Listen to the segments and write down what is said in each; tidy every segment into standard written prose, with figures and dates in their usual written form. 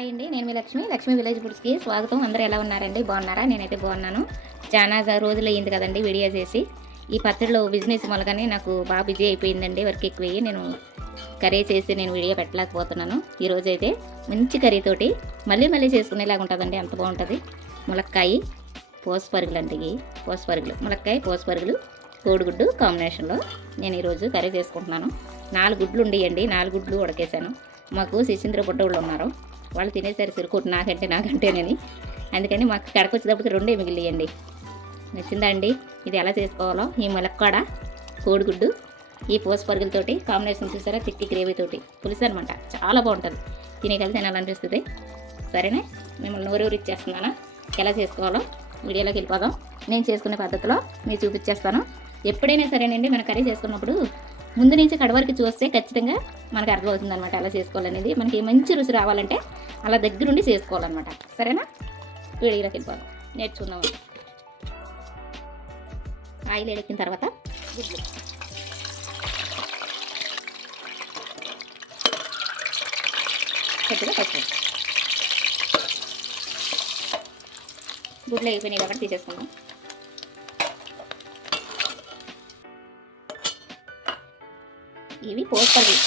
Hi అండి, నేను మీ Lakshmi village ఫుడ్స్కి స్వాగతం. అందరూ ఎలా ఉన్నారండి? బాగున్నారా? నేనైతే బాగున్నాను. చాలా రోజులు అయ్యింది కదండి వీడియో చేసి. ఈ పచ్చడిలో బిజినెస్ మూలగానే నాకు బాగా బిజీ అయిపోయిందండి, వర్క్ ఎక్కువయ్యి నేను కర్రీ చేసి నేను వీడియో పెట్టలేకపోతున్నాను. ఈరోజైతే మంచి కర్రీతోటి మళ్ళీ చేసుకునేలాగా ఉంటుందండి, అంత బాగుంటుంది. ములక్కాయ పోసపరుగులు అండి, పోసపరుగులు ములక్కాయ పోసపరుగులు కోడిగుడ్డు కాంబినేషన్లో నేను ఈరోజు కర్రీ చేసుకుంటున్నాను. 4 గుడ్లు ఉండేయండి, 4 గుడ్లు ఉడకేసాను. మాకు శిశీంద్ర బుడ్డోళ్ళు ఉన్నారు, వాళ్ళు తినేసరి సరికొట్టు నాకంటేనని, అందుకని మాకు కడకు వచ్చేటప్పటికి 2 మిగిలియండి. నచ్చిందా అండి? ఇది ఎలా చేసుకోవాలో, ఈ ములక్కాడ కోడిగుడ్డు ఈ పోసపరుగులతోటి కాంబినేషన్ చూసారా, తిక్కి గ్రేవీతోటి పులుసు అనమాట, చాలా బాగుంటుంది. తినేకలిసి తినాలనిపిస్తుంది. సరేనే, మిమ్మల్ని నోరూరు ఇచ్చేస్తున్నాను. ఎలా చేసుకోవాలో వీడియోలోకి వెళ్ళిపోదాం. నేను చేసుకునే పద్ధతిలో మీరు చూపించేస్తాను. ఎప్పుడైనా సరేనండి, మన కర్రీ చేసుకున్నప్పుడు ముందు నుంచి కడ వరకు చూస్తే ఖచ్చితంగా మనకు అర్థమవుతుంది అనమాట ఎలా చేసుకోవాలనేది. మనకి మంచి రుచి రావాలంటే అలా దగ్గరుండి చేసుకోవాలన్నమాట. సరేనా? వీడియోలోకి వెళ్ళిపోదాం, నేర్చుకుందాం. ఆయిల్ ఎక్కిన తర్వాత గుడ్లు కొద్దిగా పసుపు, గుడ్లు అయిపోయినాయి కాబట్టి తీసేసుకుందాం. ఇవి పోసపరుగులు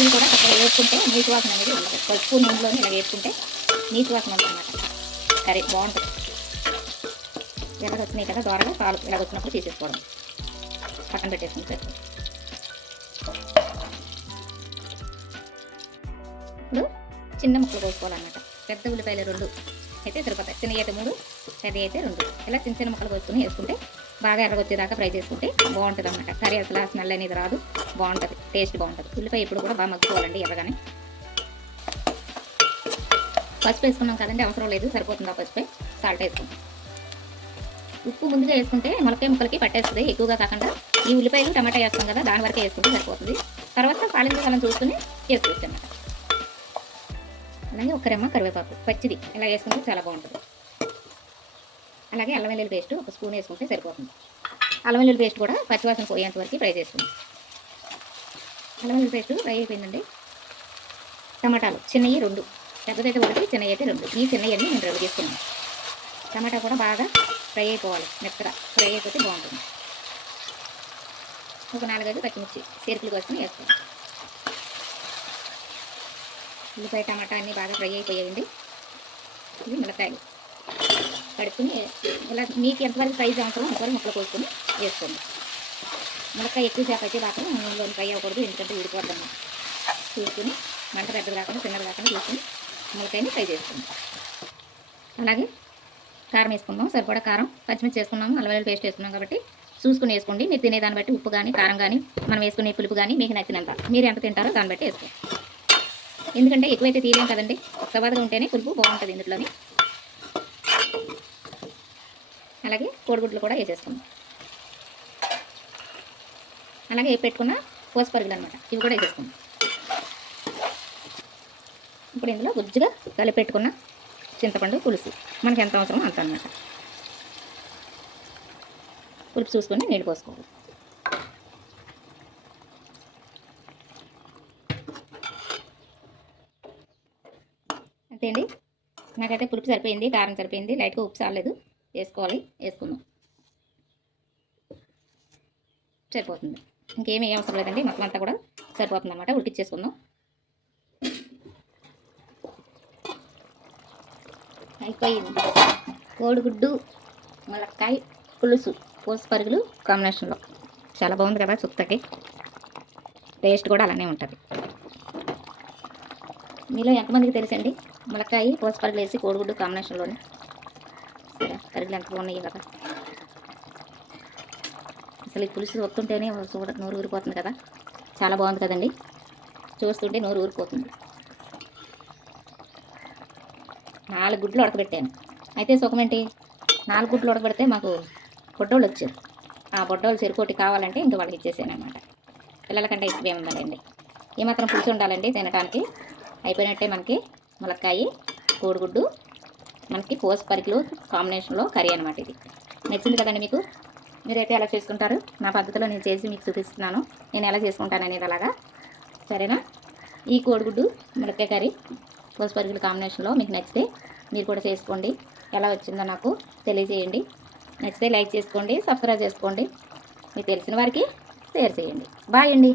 ఇవి కూడా అక్కడ వేసుకుంటే నీటి వాసన అనేది ఉండదు. పసుపు నూనెలోనే ఇలా వేసుకుంటే నీటి వాసన ఉందన్నమాట. కర్రీ బాగుంటుంది. వచ్చినాయి కదా దోరగా పాలు ఇలా వచ్చినప్పుడు తీసేసుకోవడం, పక్కన పెట్టేసుకుంటే. ఇప్పుడు చిన్న ముక్కలు కోసుకోవాలన్నమాట. పెద్ద ఉల్లిపాయలు 2 అయితే సరిపోతాయి, చిన్నవి అయితే 3, పెద్దవి అయితే 2. ఇలా చిన్న ముక్కలు కోసుకుని వేసుకుంటే బాగా ఎర్రగొచ్చేదాకా ఫ్రై చేసుకుంటే బాగుంటుంది అన్నమాట. కర్రీ అసలు స్మెల్ అనేది రాదు, బాగుంటుంది, టేస్ట్ బాగుంటుంది. ఉల్లిపాయ ఇప్పుడు కూడా బాగా మగ్గుకోవాలండి ఎర్రగానే. పసుపు వేసుకున్నాం కదండి, అవసరం లేదు, సరిపోతుంది ఆ పసుపే. సాల్ట్ వేసుకుంటాం. ఉప్పు ముందుగా వేసుకుంటే ములక్కాయ ముక్కలకి పట్టేస్తుంది, ఎక్కువగా కాకుండా. ఈ ఉల్లిపాయలు టమాటా వేస్తాం కదా, దాని వరకే వేసుకుంటే సరిపోతుంది. తర్వాత పాలించే కాలం చూసుకుని వేసుకోవచ్చు అన్నమాట. అలాగే 1 రెమ్మ కరివేపాకు పచ్చిది ఇలా వేసుకుంటే చాలా బాగుంటుంది. అలాగే అల్లం వెల్లుల్లి పేస్ట్ 1 స్పూన్ వేసుకుంటే సరిపోతుంది. అల్లం వెల్లుల్లి పేస్ట్ కూడా పచ్చివాసన పోయేంత వరకు ఫ్రై చేసుకుంది. అల్లం వెల్లుల్లి పేస్ట్ ఫ్రై అయిపోయిందండి. టమాటాలు చిన్నవి 2, పెద్దదైతే 1, చిన్నవి అయితే 2. ఈ చిన్నవన్నీ నేను రెడీ చేసుకున్నాను. టమాటా కూడా బాగా ఫ్రై అయిపోవాలి, మెత్తగా ఫ్రై అయిపోతే బాగుంటుంది. ఒక 4-5 పచ్చిమిర్చి చేరుకులు కోసుకొని వేసుకోవాలి. ఉల్లిపాయ టమాటా అన్నీ బాగా ఫ్రై అయిపోయాయండి. ఇవి ములక్కాయలు కడుక్కుని ఇలా మీకు ఎంతవరకు సైజు అవసరం అంతవరకు ముక్కలు కోసుకొని వేసుకోండి. ములక్కాయ ఎక్కువసేపు అయితే బాగా నూనెలో ఫ్రై అవ్వకూడదు, ఎందుకంటే ఊడిపోతాము. చూసుకుని మంట పెద్దది రాకుండా చిన్నది రాకుండా చూసుకుని ములక్కాయని ఫ్రై చేసుకోండి. అలాగే కారం వేసుకుందాం, సరిపడా కారం. పచ్చిమిర్చి వేసుకున్నాము, అల్లం వెల్లుల్లి పేస్ట్ వేసుకున్నాం కాబట్టి చూసుకుని వేసుకోండి. మీరు తినేదాన్ని బట్టి ఉప్పు కానీ కారం కానీ మనం వేసుకునే పులుపు కానీ మీకు నచ్చినంత, మీరు ఎంత తింటారో దాన్ని బట్టి వేసుకోండి. ఎందుకంటే ఎక్కువైతే తీయలేం కదండి, సవాదుగా ఉంటేనే పులుపు బాగుంటుంది ఇందులోని. అలాగే కోడిగుడ్లు కూడా వేసేసుకుందాం. అలాగే పెట్టుకున్న పోసపరుగులు అనమాట, ఇవి కూడా వేసేసుకుందాం. ఇప్పుడు ఇందులో గుజ్జుగా కలిపెట్టుకున్న చింతపండు పులుసు మనకి ఎంత అవసరమో అంత అనమాట. పులుపు చూసుకొని నీళ్ళు పోసుకోవాలి. అంతే అండి, నాకైతే పులుపు సరిపోయింది, కారం సరిపోయింది, లైట్గా ఉప్పు చాలేదు, వేసుకోవాలి. వేసుకుందాం, సరిపోతుంది. ఇంకేమీ అవసరం లేదండి, మొత్తం అంతా కూడా సరిపోతుంది అనమాట. ఉడికిచ్చేసుకుందాం. అయిపోయింది కోడిగుడ్డు ములక్కాయ పులుసు పోసపరుగులు కాంబినేషన్లో. చాలా బాగుంది కదా, చుక్కకి టేస్ట్ కూడా అలానే ఉంటుంది. మీలో ఎంతమందికి తెలుసండి ములక్కాయ పోసపరుగులు వేసి కోడిగుడ్డు కాంబినేషన్లోని కర్రీలు ఎంత బాగున్నాయి కదా. అసలు ఈ పులుసు వస్తుంటేనే నోరు ఊరిపోతుంది కదా, చాలా బాగుంది కదండి. చూస్తుంటే నోరు ఊరిపోతుంది. 4 గుడ్లు ఉడకబెట్టాను. అయితే సుఖమేంటి, 4 గుడ్లు ఉడకబెడితే మాకు బొడ్డోళ్ళు వచ్చారు. ఆ బొడ్డోళ్ళు చెరుకోటి కావాలంటే ఇంకా వాళ్ళకి ఇచ్చేసాను అనమాట. పిల్లలకంటే ఎక్కువ ఉండాలండి, ఏమాత్రం పులుసు ఉండాలండి తినడానికి. అయిపోయినట్టే మనకి ములక్కాయ కోడిగుడ్డు మనకి పోసపరుగులు కాంబినేషన్లో కర్రీ అనమాట. ఇది నచ్చింది కదండి మీకు? మీరైతే ఎలా చేసుకుంటారు? నా పద్ధతిలో నేను చేసి మీకు చూపిస్తున్నాను, నేను ఎలా చేసుకుంటాను అనేది అలాగా. సరేనా? ఈ కోడిగుడ్డు మిరపకాయ కర్రీ కోసపరుగుల కాంబినేషన్లో మీకు నచ్చితే మీరు కూడా చేసుకోండి. ఎలా వచ్చిందో నాకు తెలియజేయండి. నచ్చితే లైక్ చేసుకోండి, సబ్స్క్రైబ్ చేసుకోండి, మీకు తెలిసిన వారికి షేర్ చేయండి. బాయ్ అండి.